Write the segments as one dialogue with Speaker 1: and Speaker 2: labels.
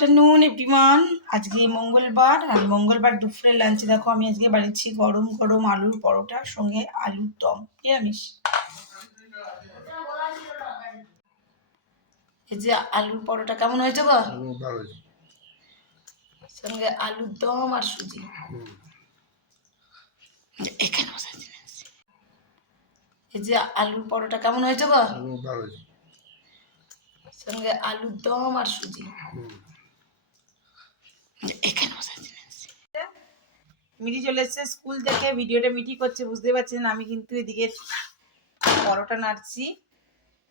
Speaker 1: Afternoon everyone আজকে মঙ্গলবার আর মঙ্গলবার দুপুরের লাঞ্চে দেখো আমি আজকে বানিয়েছি গরম গরম আলুর পরোটার সঙ্গে আলুর দম নিরামিষ। এই যে আলুর পরোটা কেমন হয়েছে গো। সঙ্গে আলুর দম আর সুজি। এখানে এই যে আলুর পরোটা কেমন হয়েছে গো। সঙ্গে আলুর দম আর সুজি।
Speaker 2: হুম।
Speaker 1: এখানে বসাচ্ছি মিটি চলে এসেছে স্কুল থেকে, ভিডিওটা মিটি করছে বুঝতে পারছেন আমি কিন্তু এদিকে পরোটা নাড়ছি।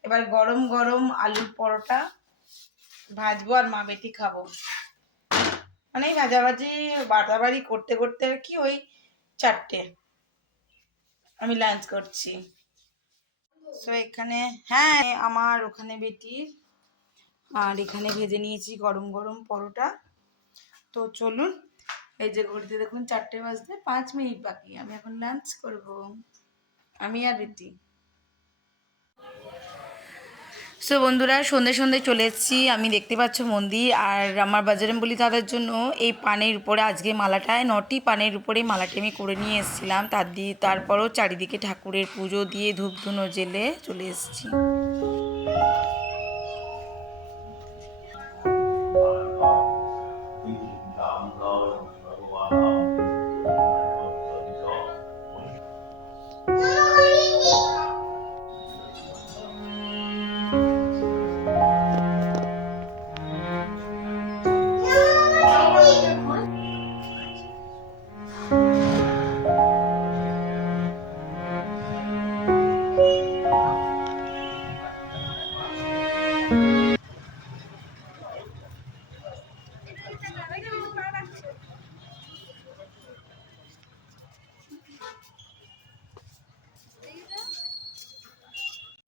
Speaker 1: এবার গরম গরম আলুর পরোটা ভাজবো আর মা বেটি খাব। মানে ভাজাভাজি বাটাবাড়ি করতে করতে আর কি ওই চারটে আমি লাঞ্চ করছি। তো এখানে হ্যাঁ আমার ওখানে বেটির, আর এখানে ভেজে নিয়েছি গরম গরম পরোটা। তো চলুন, এই যে ঘড়িতে দেখুন চারটে বাজতে পাঁচ মিনিট বাকি। আমি এখন লাঞ্চ করব। আমি আর বেটি সো বন্ধুরা, সন্ধে সন্ধে চলে এসেছি। আমি দেখতে পাচ্ছ মন্দির আর আমার বাজারে বলি তাদের জন্য এই পানের উপরে, আজকে মালাটায় নটি পানের উপরে মালাটি আমি করে নিয়ে এসেছিলাম। তার দিয়ে, তারপরও চারিদিকে ঠাকুরের পুজো দিয়ে ধূপ ধুনো জেলে চলে এসেছি।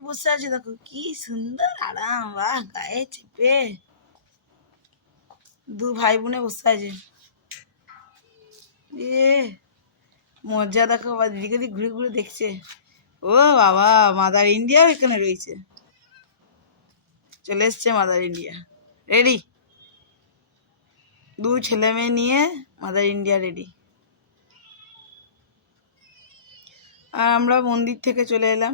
Speaker 1: বসে আছে দেখো কি সুন্দর আরাম বাহ গায়ে চেপে দু ভাই বোনে বসে আছে এ মজা দেখো বা দিদিকে দিক ঘুরে ঘুরে দেখছে ও বাবা মাদার ইন্ডিয়াও এখানে রয়েছে চলে এসছে মাদার ইন্ডিয়া রেডি দু ছেলে মেয়ে নিয়ে মাদার ইন্ডিয়া রেডি আর আমরা মন্দির থেকে চলে এলাম।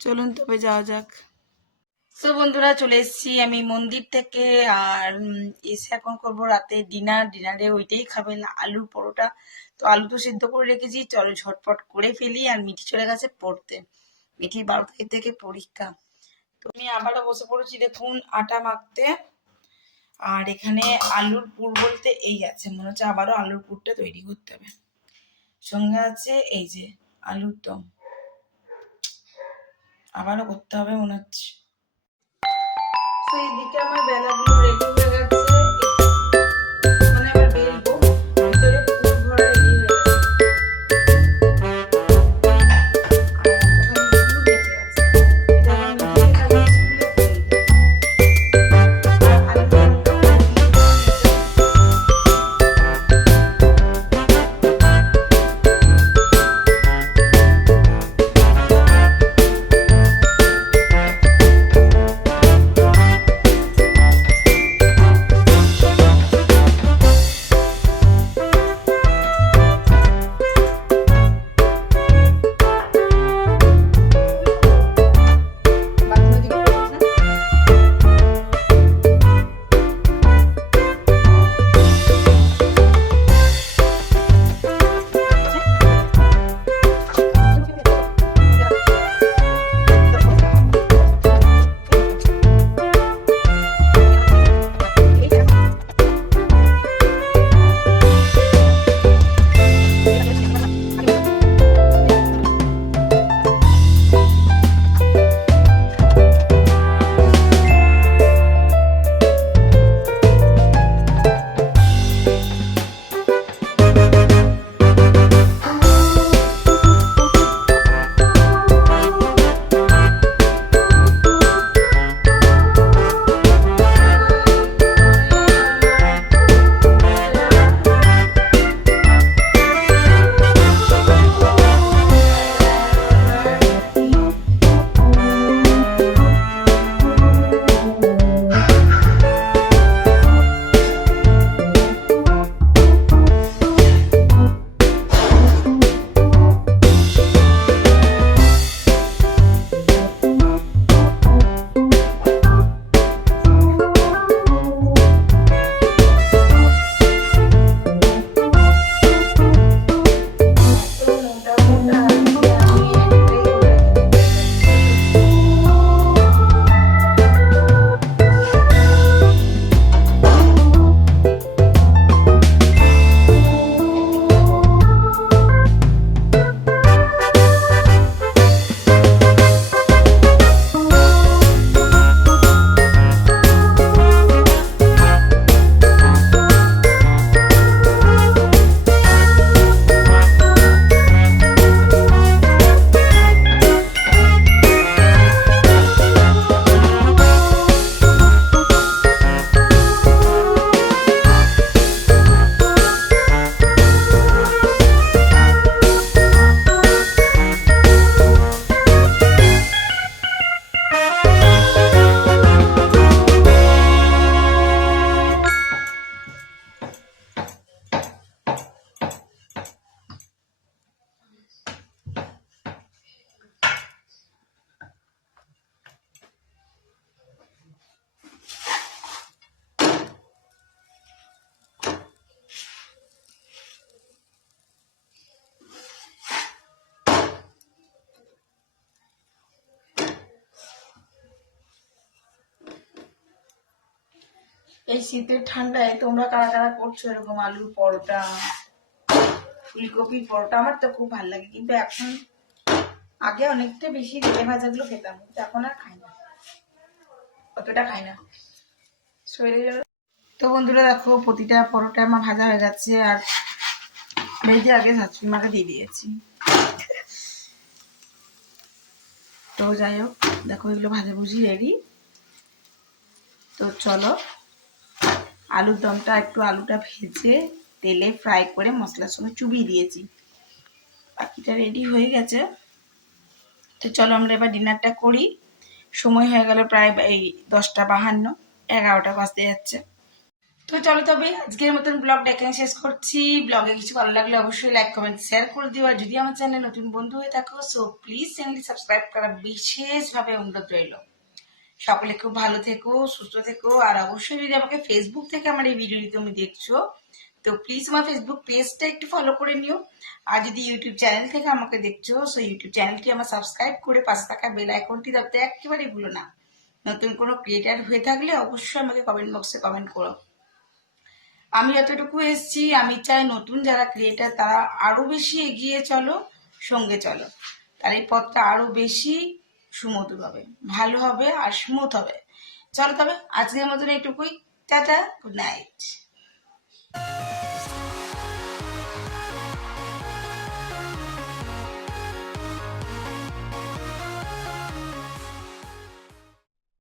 Speaker 1: চলুন তবে যাওয়া যাক। তো বন্ধুরা, চলে এসেছি আমি মন্দির থেকে, আর এসে এখন করব রাতে ডিনার ডিনারে ওইটাই খাবে, আলুর পরোটা। তো আলু তো সিদ্ধ করে রেখেছি, চলো ঝটপট করে ফেলি, আর মিঠি চলে গেছে পড়তে। মিঠির বারো তারিখ থেকে পরীক্ষা। তো আমি আবারও বসে পড়েছি দেখুন আটা মাখতে। আর এখানে আলুর পুর বলতে এই আছে, মনে হচ্ছে আবারও আলুর পুরটা তৈরি করতে হবে। সঙ্গে আছে এই যে আলুর দম। আবারও করতে হবে মনে হচ্ছে। তো আমার বেলাগুলো রেডি এই শীতের ঠান্ডায় তোমরা কারা কারা করছ এরকম আলুর পরোটা, ফুলকপির পরোটা? আমার তো খুব ভালো লাগে, কিন্তু এখন আগে অনেকটা বেশি তেলে ভাজাগুলো খেতাম, কিন্তু এখন আর খাই না। অতটা খাই না। শরীরে তো বন্ধুরা দেখো, প্রতিটা পরোটা আমার ভাজা হয়ে গেছে আর ভেজে আগে শাশুড়ি মাকে দিয়ে দিয়েছি। তো যাই হোক, দেখো এগুলো ভাজা ভুজি রেডি তো চলো। আলুর দমটা, একটু আলুটা ভেজে তেলে ফ্রাই করে মশলার সঙ্গে চুবিয়ে দিয়েছি। বাকিটা রেডি হয়ে গেছে। তো চলো আমরা এবার ডিনারটা করি। সময় হয়ে গেল প্রায় এই দশটা বাহান্ন, এগারোটা বাজতে যাচ্ছে। তো চলো তবে আজকের মতন ব্লগটা এখানে শেষ করছি। ব্লগে কিছু ভালো লাগলে অবশ্যই লাইক কমেন্ট শেয়ার করে দিও। আর যদি আমার চ্যানেল নতুন বন্ধু হয়ে থাকো সো প্লিজ চ্যানেলটি সাবস্ক্রাইব করা বিশেষভাবে অনুরোধ রইল। সকলে খুব ভালো থেকো, সুস্থ থেকো। আর অবশ্যই যদি আমাকে ফেসবুক থেকে আমার এই ভিডিওটি তুমি দেখছ, তো প্লিজ আমার ফেসবুক পেজটা একটু ফলো করে নিও। আর যদি ইউটিউব চ্যানেল থেকে আমাকে দেখছ সো ইউটিউব চ্যানেলটি আমার সাবস্ক্রাইব করে পাশে থাকা বেল আইকনটি দাবতে একেবারেই ভুলো না। নতুন কোনো ক্রিয়েটার হয়ে থাকলে অবশ্যই আমাকে কমেন্ট বক্সে কমেন্ট করো। আমি যতটুকু এসেছি, আমি চাই নতুন যারা ক্রিয়েটার তারা আরও বেশি এগিয়ে চলো, সঙ্গে চলো। তার এই পথটা আরও বেশি সুমধুর হবে ভালো হবে আর স্মুথ হবে। চলো তবে, আজকের মতন এইটুকুই। Tata good night